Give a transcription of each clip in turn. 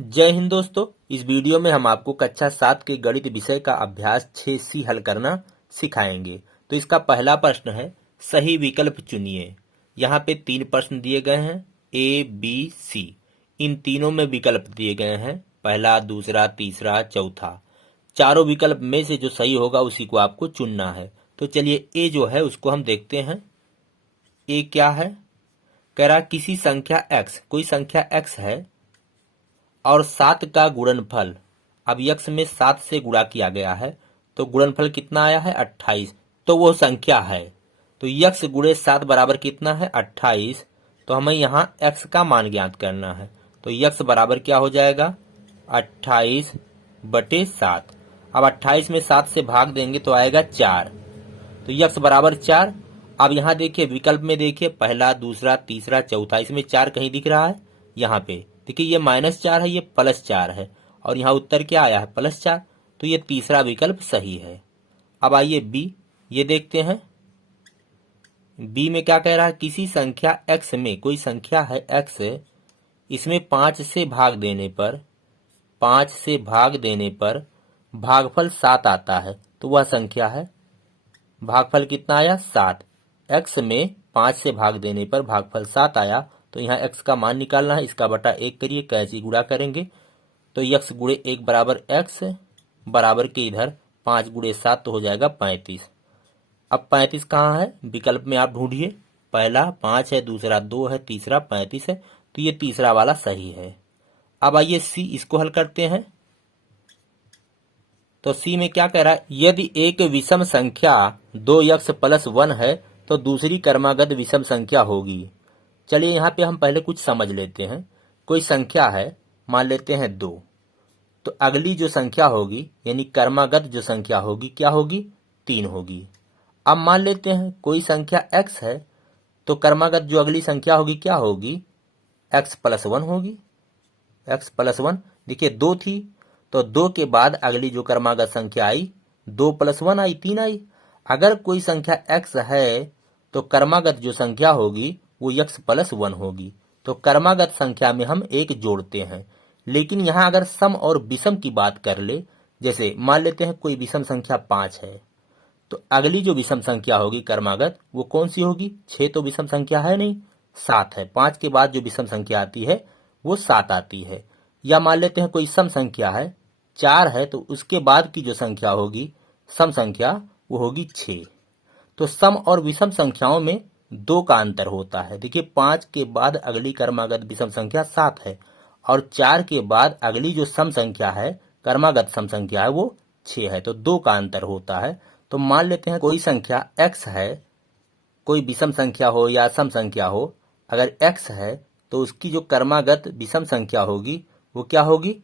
जय हिंद दोस्तों। इस वीडियो में हम आपको कक्षा 7 के गणित विषय का अभ्यास 6C हल करना सिखाएंगे। तो इसका पहला प्रश्न है, सही विकल्प चुनिए। यहाँ पे 3 प्रश्न दिए गए हैं, A, B, C। इन तीनों में विकल्प दिए गए हैं, पहला, दूसरा, तीसरा, चौथा। चारों विकल्प में से जो सही होगा उसी को आपको चुनना है। तो चलिए A जो है उसको हम देखते हैं। A क्या है? कह रहा किसी संख्या x, कोई संख्या x है और 7 का गुणनफल, अब यक्स में 7 से गुणा किया गया है तो गुणनफल कितना आया है 28, तो वो संख्या है। तो यक्स गुणे 7 बराबर कितना है 28। तो हमें यहाँ x का मान ज्ञात करना है। तो यक्स बराबर क्या हो जाएगा 28/7। अब 28 में 7 से भाग देंगे तो आएगा 4। तो यक्स बराबर 4। अब यहाँ देखिए विकल्प में देखिए पहला, दूसरा, तीसरा, चौथा, इसमें 4 कहीं दिख रहा है? यहाँ पे देखिए ये -4 है, ये +4 है और यहाँ उत्तर क्या आया है +4। तो ये तीसरा विकल्प सही है। अब आइए बी, ये देखते हैं। बी में क्या कह रहा है, किसी संख्या x में, कोई संख्या है x, इसमें 5 से भाग देने पर भागफल 7 आता है तो वह संख्या है। भागफल कितना आया 7। x में 5 से भाग देने पर भागफल 7 आया तो यहाँ x का मान निकालना है। इसका बटा 1 करिए, कैसे गुणा करेंगे तो x गुणे 1 बराबर x, बराबर के इधर 5 गुणे 7 तो हो जाएगा 35। अब 35 कहाँ है विकल्प में आप ढूंढिए। पहला 5 है, दूसरा 2 है, तीसरा 35 है, तो ये तीसरा वाला सही है। अब आइए सी, इसको हल करते हैं। तो सी में क्या कह रहा है, यदि एक विषम संख्या 2x + 1 है तो दूसरी क्रमागत विषम संख्या होगी। चलिए यहाँ पे हम पहले कुछ समझ लेते हैं। कोई संख्या है, मान लेते हैं 2, तो अगली जो संख्या होगी यानी क्रमागत जो संख्या होगी क्या होगी 3 होगी। अब मान लेते हैं कोई संख्या x है तो क्रमागत जो अगली संख्या होगी क्या होगी x + 1 होगी। x + 1 देखिए 2 थी तो 2 के बाद अगली जो क्रमागत संख्या आई 2 + 1 आई, 3 आई। अगर कोई संख्या x है तो क्रमागत जो संख्या होगी वो x + 1 होगी। तो क्रमागत संख्या में हम 1 जोड़ते हैं। लेकिन यहाँ अगर सम और विषम की बात कर ले, जैसे मान लेते हैं कोई विषम संख्या 5 है तो अगली जो विषम संख्या होगी क्रमागत वो कौन सी होगी? 6 तो विषम संख्या है नहीं, 7 है। 5 के बाद जो विषम संख्या आती है वो 7 आती है। या मान लेते हैं कोई सम संख्या है 4 है तो उसके बाद की जो संख्या होगी सम संख्या वो होगी 6। तो सम और विषम संख्याओं में 2 का अंतर होता है। देखिए 5 के बाद अगली क्रमागत विषम संख्या 7 है और 4 के बाद अगली जो सम संख्या है क्रमागत सम संख्या है वो 6 है, तो 2 का अंतर होता है। तो मान लेते हैं कोई संख्या x है, कोई विषम संख्या हो या सम संख्या हो, अगर x है तो उसकी जो क्रमागत विषम संख्या होगी वो क्या होगी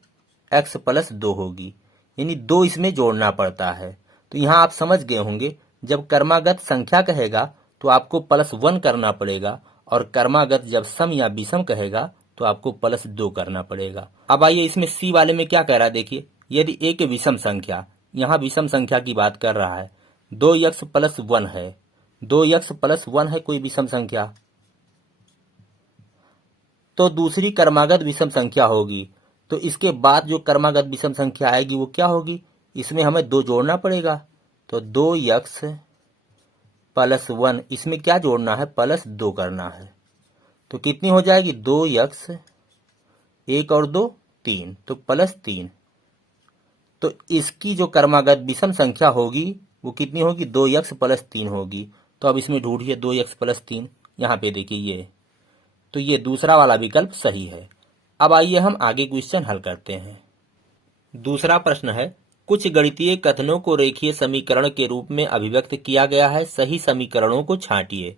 x + 2 होगी, यानी 2 इसमें जोड़ना पड़ता है। तो यहाँ आप समझ गए होंगे जब क्रमागत संख्या कहेगा तो आपको +1 करना पड़ेगा और क्रमागत जब सम या विषम कहेगा तो आपको +2 करना पड़ेगा। अब आइए इसमें सी वाले में क्या कह रहा है, देखिए यदि एक विषम संख्या, यहाँ विषम संख्या की बात कर रहा है, 2x + 1 है, 2x + 1 है कोई विषम संख्या, तो दूसरी क्रमागत विषम संख्या होगी तो इसके बाद जो क्रमागत विषम संख्या आएगी वो क्या होगी, इसमें हमें 2 जोड़ना पड़ेगा। तो 2x + 1, इसमें क्या जोड़ना है +2 करना है। तो कितनी हो जाएगी 2x, 1 और 2 3, तो +3। तो इसकी जो क्रमागत विषम संख्या होगी वो कितनी होगी 2x + 3 होगी। तो अब इसमें ढूंढिए 2x + 3, यहाँ पे देखिए ये, तो ये दूसरा वाला विकल्प सही है। अब आइए हम आगे क्वेश्चन हल करते हैं। दूसरा प्रश्न है, कुछ गणितीय कथनों को रेखीय समीकरण के रूप में अभिव्यक्त किया गया है, सही समीकरणों को छांटिए।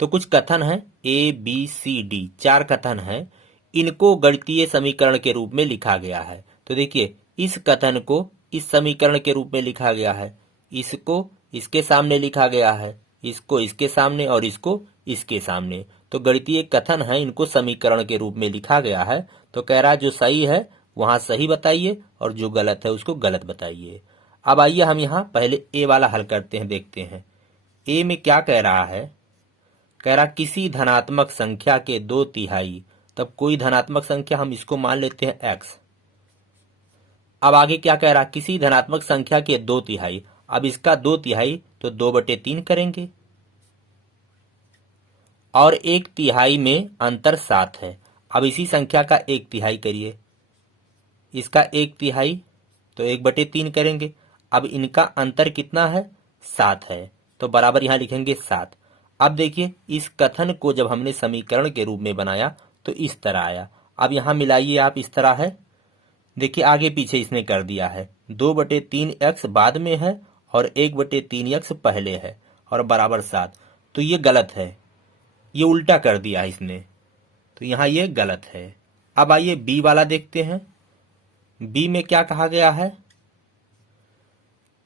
तो कुछ कथन है A, B, C, D, 4 कथन है, इनको गणितीय समीकरण के रूप में लिखा गया है। तो देखिए इस कथन को इस समीकरण के रूप में लिखा गया है, इसको इसके सामने लिखा गया है, इसको इसके सामने और इसको इसके सामने। तो गणितीय कथन है, इनको समीकरण के रूप में लिखा गया है। तो कह रहा है जो सही है वहां सही बताइए और जो गलत है उसको गलत बताइए। अब आइए हम यहाँ पहले ए वाला हल करते हैं, देखते हैं ए में क्या कह रहा है। कह रहा किसी धनात्मक संख्या के 2/3, तब कोई धनात्मक संख्या हम इसको मान लेते हैं x, अब आगे क्या कह रहा, किसी धनात्मक संख्या के 2/3। अब इसका 2/3 तो 2/3 करेंगे और 1/3 में अंतर 7 है। अब इसी संख्या का 1/3 करिए, इसका 1/3 तो 1/3 करेंगे। अब इनका अंतर कितना है, 7 है, तो बराबर यहां लिखेंगे 7। अब देखिए इस कथन को जब हमने समीकरण के रूप में बनाया तो इस तरह आया। अब यहां मिलाइए आप, इस तरह है, देखिए आगे पीछे इसने कर दिया है। 2/3x बाद में है और 1/3x पहले है और बराबर 7, तो ये गलत है, ये उल्टा कर दिया है इसने, तो यहां ये गलत है। अब आइए बी वाला देखते हैं। बी में क्या कहा गया है,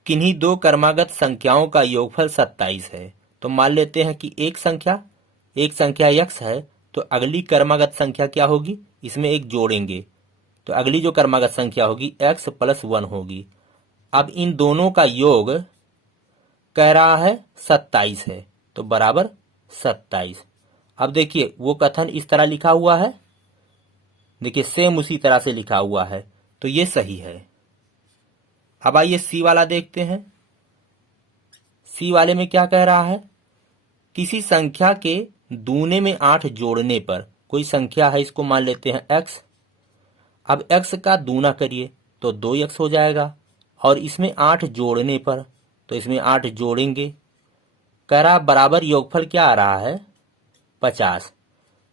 किन्हीं दो क्रमागत संख्याओं का योगफल 27 है। तो मान लेते हैं कि एक संख्या x है, तो अगली क्रमागत संख्या क्या होगी, इसमें एक जोड़ेंगे तो अगली जो क्रमागत संख्या होगी x + 1 होगी। अब इन दोनों का योग कह रहा है 27 है, तो बराबर 27। अब देखिए वो कथन इस तरह लिखा हुआ है, देखिए सेम उसी तरह से लिखा हुआ है, तो ये सही है। अब आइए सी वाला देखते हैं। सी वाले में क्या कह रहा है, किसी संख्या के दूने में 8 जोड़ने पर, कोई संख्या है इसको मान लेते हैं x। अब x का दूना करिए तो 2x हो जाएगा और इसमें 8 जोड़ने पर तो इसमें 8 जोड़ेंगे, कह रहा बराबर योगफल क्या आ रहा है, 50।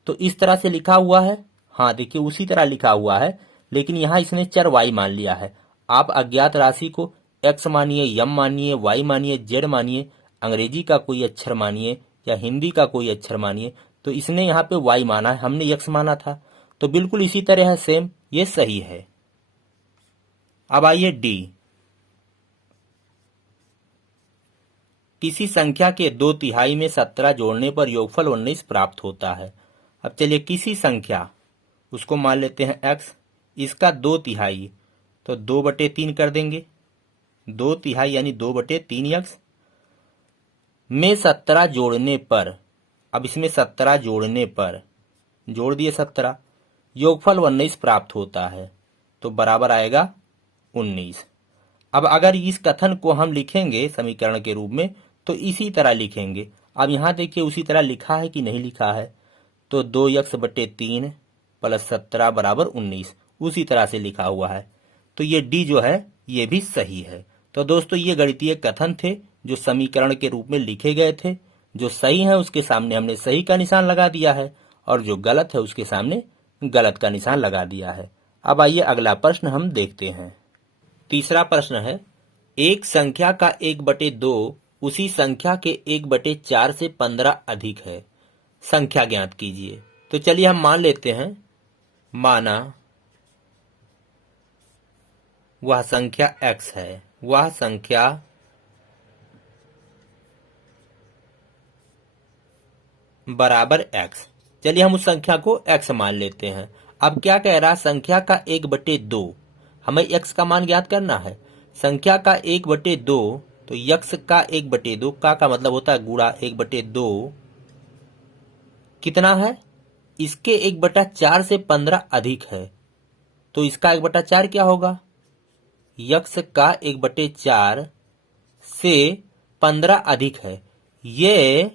तो इस तरह से लिखा हुआ है, हाँ देखिए उसी तरह लिखा हुआ है, लेकिन यहाँ इसने चर y मान लिया है। आप अज्ञात राशि को x मानिए, यम मानिए, y मानिए, z मानिए, अंग्रेजी का कोई अक्षर मानिए या हिंदी का कोई अक्षर मानिए, तो इसने यहाँ पे y माना है, हमने x माना था, तो बिल्कुल इसी तरह है, सेम, ये सही है। अब आइए डी, किसी संख्या के 2/3 में 17 जोड़ने पर योगफल 19 प्राप्त होता है। अब चलिए किसी संख्या, उसको मान लेते हैं x, इसका 2/3 तो 2/3 कर देंगे, 2/3 यानी 2/3x में 17 जोड़ने पर, अब इसमें 17 जोड़ने पर जोड़ दिए 17, योगफल 19 प्राप्त होता है, तो बराबर आएगा 19। अब अगर इस कथन को हम लिखेंगे समीकरण के रूप में तो इसी तरह लिखेंगे। अब यहाँ देखिए उसी तरह लिखा है कि नहीं लिखा है, तो 2x/3 + 17 बराबर 19, उसी तरह से लिखा हुआ है, तो ये डी जो है ये भी सही है। तो दोस्तों ये गणितीय कथन थे जो समीकरण के रूप में लिखे गए थे। जो सही है उसके सामने हमने सही का निशान लगा दिया है और जो गलत है उसके सामने गलत का निशान लगा दिया है। अब आइए अगला प्रश्न हम देखते हैं। तीसरा प्रश्न है, एक संख्या का 1/2 उसी संख्या के 1/4 से 15 अधिक है, संख्या ज्ञात कीजिए। तो चलिए हम मान लेते हैं, माना वह संख्या x है, वह संख्या बराबर x। चलिए हम उस संख्या को x मान लेते हैं। अब क्या कह रहा, संख्या का 1/2, हमें x का मान ज्ञात करना है। संख्या का 1/2 तो x का 1/2 का मतलब होता है गुणा 1/2 कितना है, इसके 1/4 से 15 अधिक है, तो इसका 1/4 क्या होगा, x का 1/4 से 15 अधिक है, ये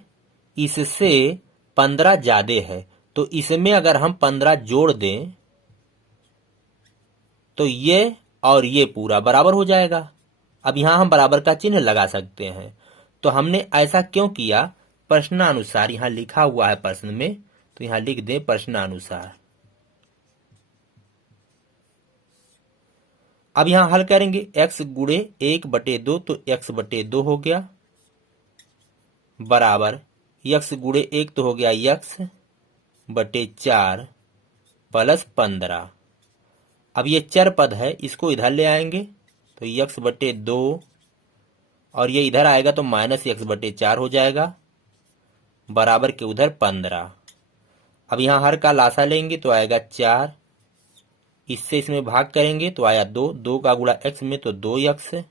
इससे 15 ज्यादा है, तो इसमें अगर हम 15 जोड़ दें तो ये और ये पूरा बराबर हो जाएगा। अब यहां हम बराबर का चिन्ह लगा सकते हैं, तो हमने ऐसा क्यों किया, प्रश्नानुसार यहां लिखा हुआ है प्रश्न में, तो यहां लिख दें प्रश्नानुसार। अब यहां हल करेंगे, x गुणे 1/2 तो x/2 हो गया, बराबर x गुणे 1 तो हो गया x/4 + 15। अब ये चर पद है, इसको इधर ले आएंगे तो x/2 और ये इधर आएगा तो -x/4 हो जाएगा, बराबर के उधर 15। अब यहाँ हर का लासा लेंगे तो आएगा 4, इससे इसमें भाग करेंगे तो आया 2, 2 का गुणा x में तो 2x,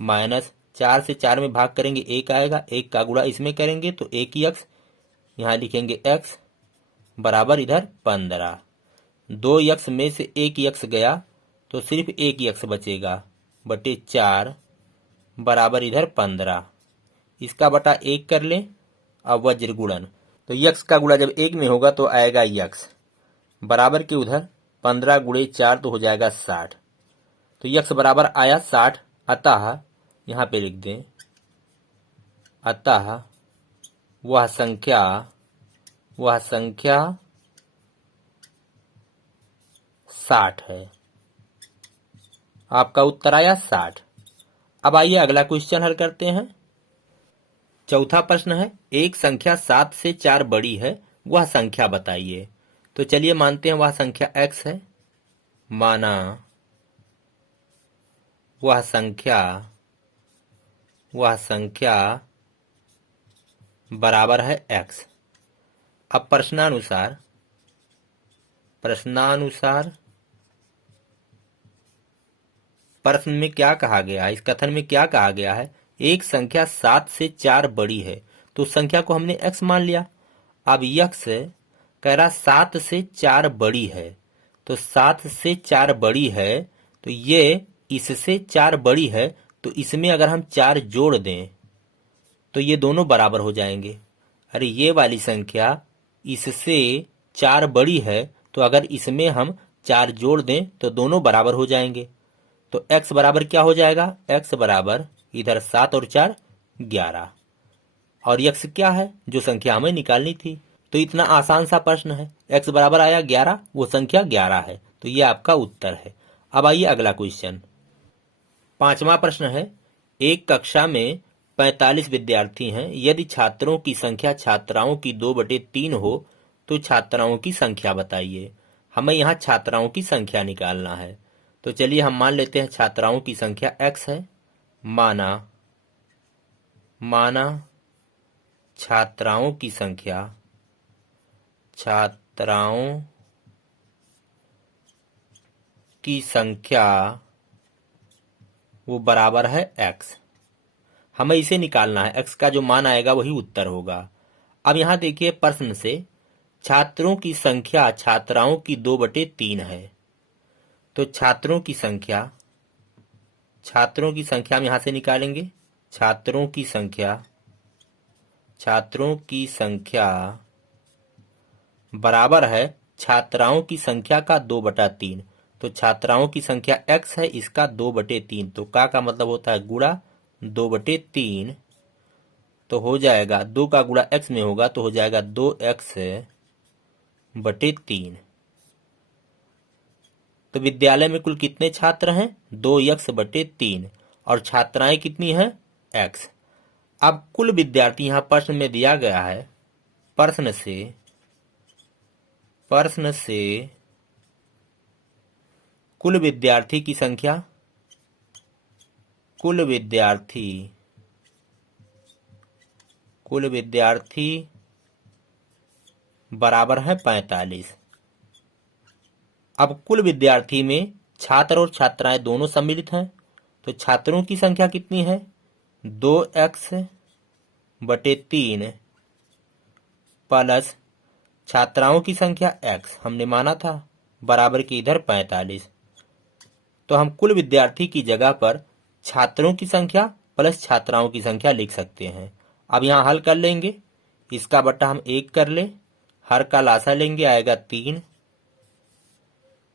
माइनस 4 से 4 में भाग करेंगे 1 आएगा, 1 का गुणा इसमें करेंगे तो 1 ही x, यहाँ लिखेंगे x, बराबर इधर 15। 2x में से 1 x गया तो सिर्फ एक यक्स बचेगा, बटे 4 बराबर इधर 15। इसका बटा 1 कर लें। अब वज्र गुणन, तो यक्स का गुणा जब 1 में होगा तो आएगा यक्स बराबर के उधर 15 गुणे 4 तो हो जाएगा 60। तो यक्स बराबर आया 60। अतः यहाँ पे लिख दें, अतः वह संख्या 60 है। आपका उत्तर आया 60। अब आइए अगला क्वेश्चन हल करते हैं। चौथा प्रश्न है, एक संख्या 7 से 4 बड़ी है, वह संख्या बताइए। तो चलिए मानते हैं वह संख्या x है। माना वह संख्या बराबर है x। अब प्रश्नानुसार प्रश्न में क्या कहा गया है, इस कथन में क्या कहा गया है, एक संख्या 7 से 4 बड़ी है, तो संख्या को हमने x मान लिया। अब x कह रहा 7 से 4 बड़ी है, तो 7 से 4 बड़ी है, तो ये इससे 4 बड़ी है, तो इसमें अगर हम 4 जोड़ दें तो ये दोनों बराबर हो जाएंगे। अरे ये वाली संख्या इससे 4 बड़ी है, तो अगर इसमें हम 4 जोड़ दें तो दोनों बराबर हो जाएंगे। तो x बराबर क्या हो जाएगा, x बराबर इधर 7 और 4 11। और x क्या है, जो संख्या हमें निकालनी थी। तो इतना आसान सा प्रश्न है, x बराबर आया 11, वो संख्या 11 है, तो ये आपका उत्तर है। अब आइए अगला क्वेश्चन। पांचवा प्रश्न है, एक कक्षा में 45 विद्यार्थी हैं, यदि छात्रों की संख्या छात्राओं की 2/3 हो तो छात्राओं की संख्या बताइए। हमें यहाँ छात्राओं की संख्या निकालना है। तो चलिए हम मान लेते हैं छात्राओं की संख्या x है। माना छात्राओं की संख्या वो बराबर है x। हमें इसे निकालना है, x का जो मान आएगा वही उत्तर होगा। अब यहाँ देखिए प्रश्न से छात्रों की संख्या छात्राओं की 2/3 है, तो छात्रों की संख्या हम यहां से निकालेंगे। छात्रों की संख्या बराबर है छात्राओं की संख्या का 2/3। तो छात्राओं की संख्या x है, इसका 2/3, तो का मतलब होता है गुणा 2/3। तो हो जाएगा 2 का गुणा x में होगा तो हो जाएगा 2x/3। तो विद्यालय में कुल कितने छात्र हैं, 2x/3, और छात्राएं कितनी हैं, x। अब कुल विद्यार्थी यहां प्रश्न में दिया गया है, प्रश्न से कुल विद्यार्थी की संख्या, कुल विद्यार्थी बराबर है 45। अब कुल विद्यार्थी में छात्र और छात्राएं दोनों सम्मिलित हैं, तो छात्रों की संख्या कितनी है, 2x/3 प्लस छात्राओं की संख्या x हमने माना था बराबर के इधर 45। तो हम कुल विद्यार्थी की जगह पर छात्रों की संख्या प्लस छात्राओं की संख्या लिख सकते हैं। अब यहाँ हल कर लेंगे, इसका बट्टा हम 1 कर ले, हर का लासा लेंगे, आएगा 3।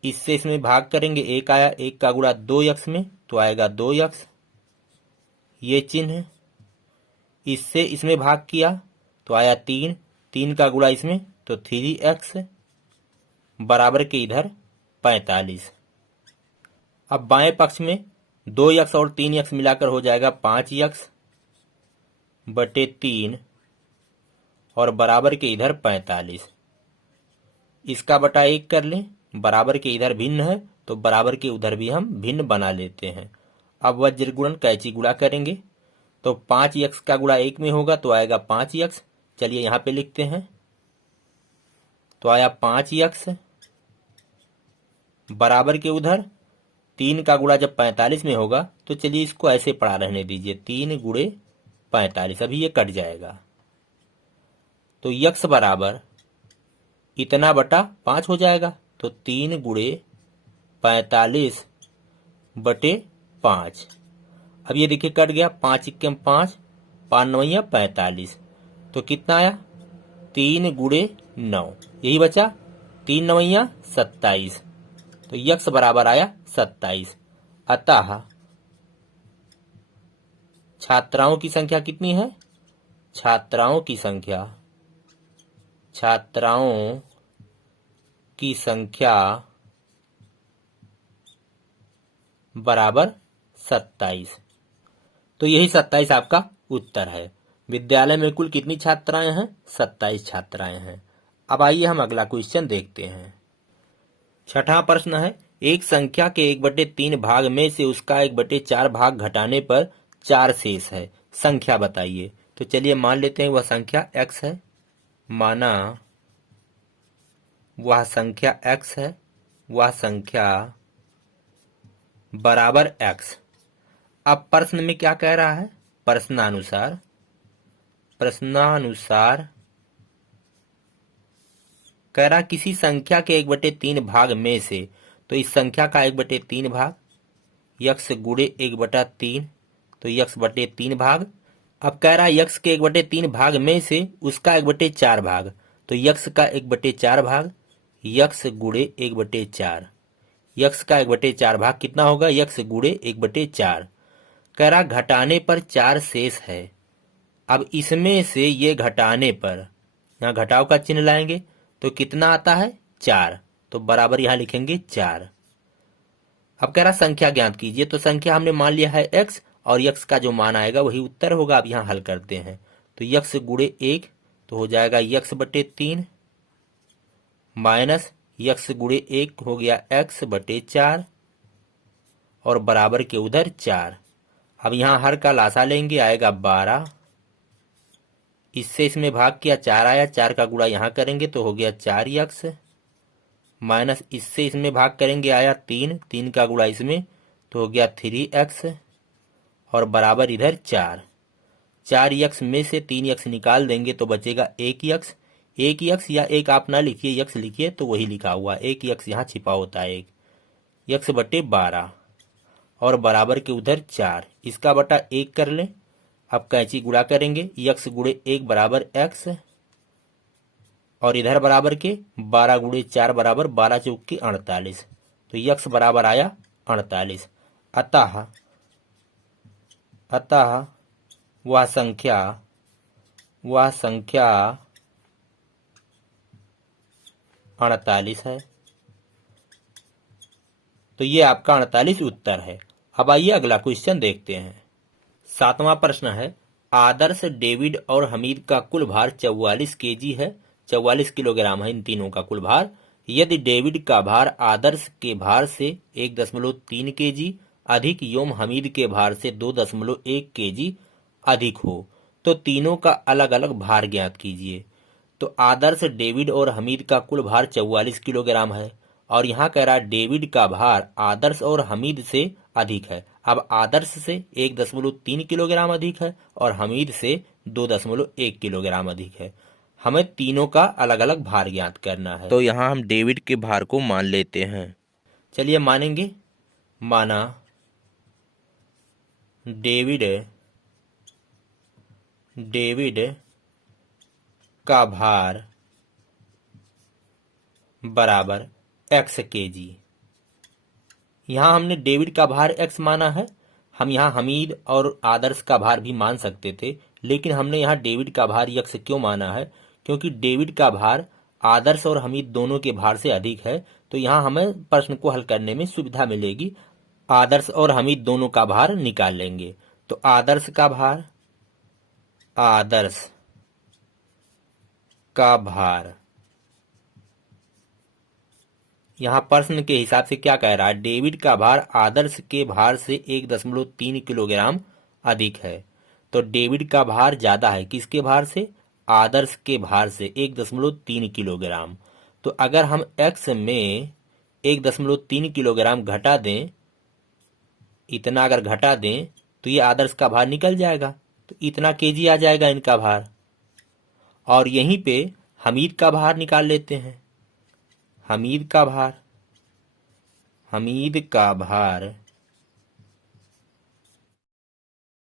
इससे इसमें भाग करेंगे, 1 आया, 1 का गुणा 2x में तो आएगा 2x, ये चिन्ह। इससे इसमें भाग किया तो आया 3, 3 का गुणा इसमें तो 3x बराबर के इधर 45। अब बाएं पक्ष में 2x और 3x मिलाकर हो जाएगा 5x/3 और बराबर के इधर 45। इसका बटा 1 कर लें, बराबर के इधर भिन्न है तो बराबर के उधर भी हम भिन्न बना लेते हैं। अब वज्र गुणन कैची गुणा करेंगे, तो 5x का गुणा 1 में होगा तो आएगा 5x। चलिए यहाँ पे लिखते हैं, तो आया 5x बराबर के उधर 3 का गुणा जब 45 में होगा तो चलिए इसको ऐसे पड़ा रहने दीजिए, 3 गुणे 45, अभी ये कट जाएगा। तो x बराबर इतना बटा 5 हो जाएगा, तो 3 गुणे 45 बटे 5। अब ये देखिए कट गया, 5 इक्के 5, 5 नवैया 45, तो कितना आया 3 गुणे 9, यही बचा 3 नवैया 27, तो यक्स बराबर आया 27। अतः छात्राओं की संख्या कितनी है, छात्राओं की संख्या बराबर 27। तो यही 27 आपका उत्तर है। विद्यालय में कुल कितनी छात्राएं हैं, 27 छात्राएं हैं। अब आइए हम अगला क्वेश्चन देखते हैं। छठा प्रश्न है, एक संख्या के 1/3 भाग में से उसका 1/4 भाग घटाने पर 4 शेष है, संख्या बताइए। तो चलिए मान लेते हैं वह संख्या x है, माना वह संख्या x है, वह संख्या बराबर x। अब प्रश्न में क्या कह रहा है, प्रश्नानुसार कह रहा किसी संख्या के 1/3 भाग में से, तो इस संख्या का 1/3 भाग यक्स गुणे 1/3, तो यक्स बटे 3 भाग। अब कह रहा है यक्स के 1/3 भाग में से उसका 1/4 भाग, तो यक्स का 1/4 भाग यक्स गुणे 1/4, यक्स का 1/4 भाग कितना होगा, यक्स गुणे 1/4। कह रहा घटाने पर 4 शेष है। अब इसमें से ये घटाने पर, यहाँ घटाव का चिन्ह लाएंगे तो कितना आता है 4, तो बराबर यहाँ लिखेंगे 4। अब कह रहा संख्या ज्ञात कीजिए, तो संख्या हमने मान लिया है x, और x का जो मान आएगा वही उत्तर होगा। अब यहाँ हल करते हैं, तो x गुणे 1 तो हो जाएगा x बटे 3 माइनस x गुणे 1 हो गया x बटे 4 और बराबर के उधर 4। अब यहाँ हर का लासा लेंगे, आएगा 12, इससे इसमें भाग किया 4 आया, 4 का गुणा यहाँ करेंगे तो हो गया 4x माइनस इससे इसमें भाग करेंगे आया 3, 3 का गुणा इसमें तो हो गया 3x और बराबर इधर 4। 4x में से 3x निकाल देंगे तो बचेगा 1x। 1x या एक आप ना लिखिए, x लिखिए तो वही लिखा हुआ 1x यहाँ छिपा होता है 1, x बटे 12 और बराबर के उधर 4, इसका बटा 1 कर लें। अब कैंची गुणा करेंगे, x गुणे 1 बराबर x और इधर बराबर के 12 गुणे 4 बराबर 12 चौक के 48, तो x बराबर आया 48। अतः वह संख्या 48 है। तो ये आपका 48 उत्तर है। अब आइए अगला क्वेश्चन देखते हैं। 7वां प्रश्न है, आदर्श, डेविड और हमीद का कुल भार 44 केजी है, 44 किलोग्राम है इन तीनों का कुल भार। यदि डेविड का भार आदर्श के भार से 1.3 केजी अधिक एवं हमीद के भार से 2.1 केजी अधिक हो तो तीनों का अलग अलग भार ज्ञात कीजिए। तो आदर्श, डेविड और हमीद का कुल भार 44 किलोग्राम है और यहाँ कह रहा है डेविड का भार आदर्श और हमीद से अधिक है। अब आदर्श से 1.3 किलोग्राम अधिक है और हमीद से 2.1 किलोग्राम अधिक है। हमें तीनों का अलग अलग भार ज्ञात करना है, तो यहाँ हम डेविड के भार को मान लेते हैं। चलिए मानेंगे, माना डेविड का भार बराबर x केजी। यहाँ हमने डेविड का भार x माना है, हम यहाँ हमीद और आदर्श का भार भी मान सकते थे, लेकिन हमने यहाँ डेविड का भार x क्यों माना है, क्योंकि डेविड का भार आदर्श और हमीद दोनों के भार से अधिक है। तो यहाँ हमें प्रश्न को हल करने में सुविधा मिलेगी, आदर्श और हमीद दोनों का भार निकाल लेंगे। तो आदर्श का भार यहाँ प्रश्न के हिसाब से क्या कह रहा है, डेविड का भार आदर्श के भार से 1.3 किलोग्राम अधिक है। तो डेविड का भार ज्यादा है किसके भार से, आदर्श के भार से 1.3 किलोग्राम। तो अगर हम x में 1.3 किलोग्राम घटा दें, इतना अगर घटा दें तो ये आदर्श का भार निकल जाएगा, तो इतना केजी आ जाएगा इनका भार। और यहीं पे हमीद का भार निकाल लेते हैं। हमीद का भार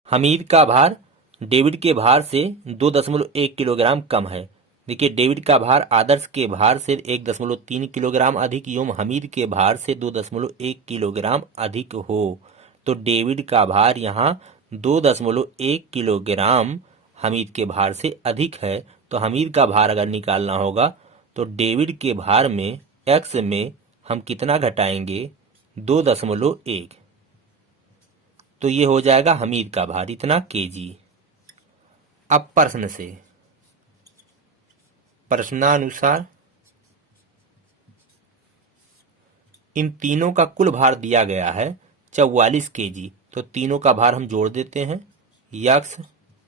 हमीद का भार डेविड के भार से 2.1 किलोग्राम कम है। देखिए, डेविड का भार आदर्श के भार से 1.3 किलोग्राम अधिक एवं हमीद के भार से 2.1 किलोग्राम अधिक हो तो डेविड का भार यहाँ 2.1 किलोग्राम हमीद के भार से अधिक है। तो हमीद का भार अगर निकालना होगा तो डेविड के भार में x में हम कितना घटाएंगे, 2.1, तो ये हो जाएगा हमीद का भार इतना केजी। अब प्रश्न से, प्रश्नानुसार इन तीनों का कुल भार दिया गया है 44 केजी। तो तीनों का भार हम जोड़ देते हैं, x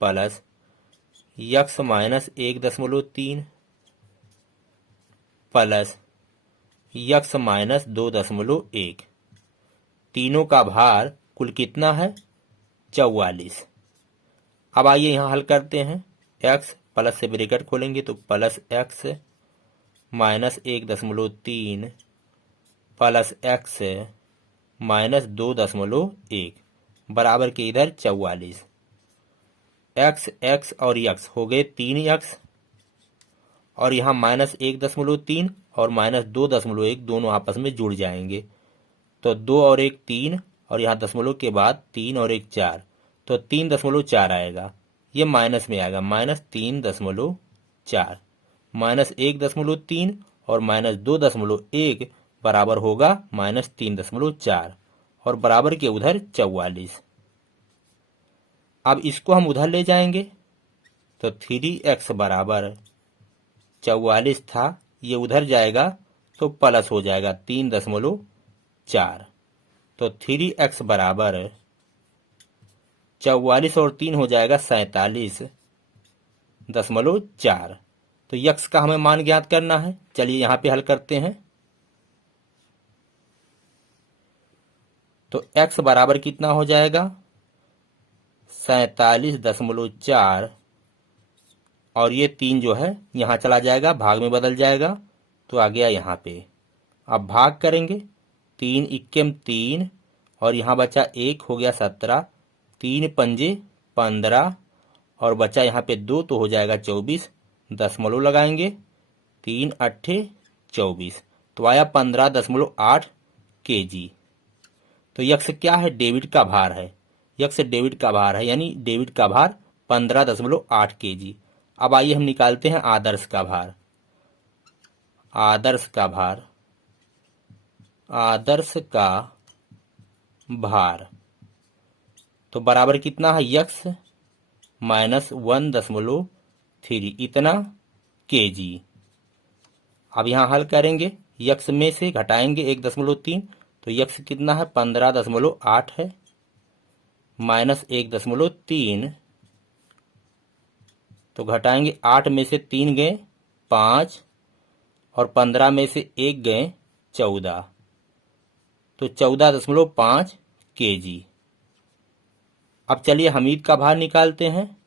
plus x minus 1.3 plus x minus 2.1, तीनों का भार कुल कितना है, 44। अब आइए यहाँ हल करते हैं। x प्लस से ब्रैकेट खोलेंगे तो plus x minus 1.3 plus x minus 2.1 बराबर के इधर 44। x और x हो गए 3x और यहाँ माइनस 1.3 और माइनस 2.1 दोनों आपस में जुड़ जाएंगे तो 2 और 1 3 और यहाँ दशमलव के बाद 3 और 1 4 तो 3.4 आएगा। ये माइनस में आएगा, माइनस 3.4 माइनस 1.3 और माइनस 2.1 बराबर होगा माइनस 3.4 और बराबर के उधर 44। अब इसको हम उधर ले जाएंगे तो 3x बराबर 44 था, ये उधर जाएगा तो प्लस हो जाएगा 3.4, तो 3x बराबर 44 और 3 हो जाएगा 47.4। तो यक्स का हमें मान ज्ञात करना है। चलिए यहाँ पे हल करते हैं। तो x बराबर कितना हो जाएगा, 47.4 और ये 3 जो है यहाँ चला जाएगा, भाग में बदल जाएगा तो आ गया यहाँ पे। अब भाग करेंगे, 3 इक्के में 3 और यहाँ बचा 1 हो गया 17, 3 पंजे 15 और बचा यहाँ पे 2 तो हो जाएगा 24, दशमलव लगाएंगे, 3 अट्ठे 24 तो आया 15.8 केजी। तो यक्स क्या है, डेविड का भार है, यक्स डेविड का भार है, यानी डेविड का भार 15.8 केजी। अब आइए हम निकालते हैं आदर्श का भार। आदर्श का भार, आदर्श का भार तो बराबर कितना है, यक्स माइनस 1.3 इतना केजी। अब यहाँ हल करेंगे, यक्स में से घटाएंगे 1.3 तो यक्स कितना है, 15.8 है, माइनस 1.3 तो घटाएंगे 8 में से 3 गए 5 और 15 में से 1 गए 14 तो 14.5 केजी। अब चलिए हमीद का भार निकालते हैं।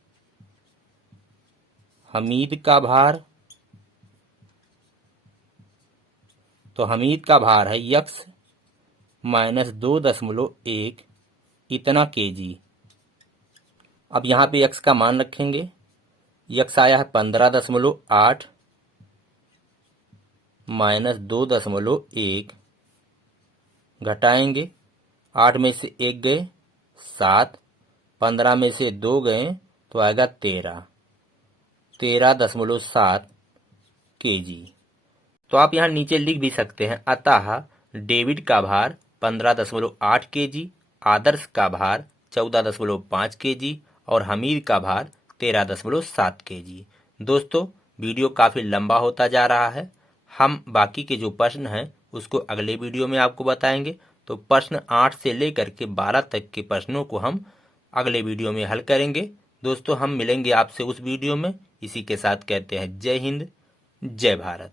हमीद का भार, तो हमीद का भार है यक्स माइनस 2.1 इतना केजी। अब यहाँ पे यक्स का मान रखेंगे, यक्स आया है 15.8 माइनस 2.1 घटाएंगे, 8 में से 1 गए 7, 15 में से 2 गए तो आएगा 13.7 केजी। तो आप यहाँ नीचे लिख भी सकते हैं, अतः डेविड का भार 15.8 केजी, आदर्श का भार 14.5 केजी और हमीद का भार 13.7 केजी। दोस्तों, वीडियो काफ़ी लंबा होता जा रहा है, हम बाकी के जो प्रश्न हैं उसको अगले वीडियो में आपको बताएंगे। तो प्रश्न 8 से लेकर के 12 तक के प्रश्नों को हम अगले वीडियो में हल करेंगे। दोस्तों, हम मिलेंगे आपसे उस वीडियो में। इसी के साथ कहते हैं जय हिंद, जय भारत।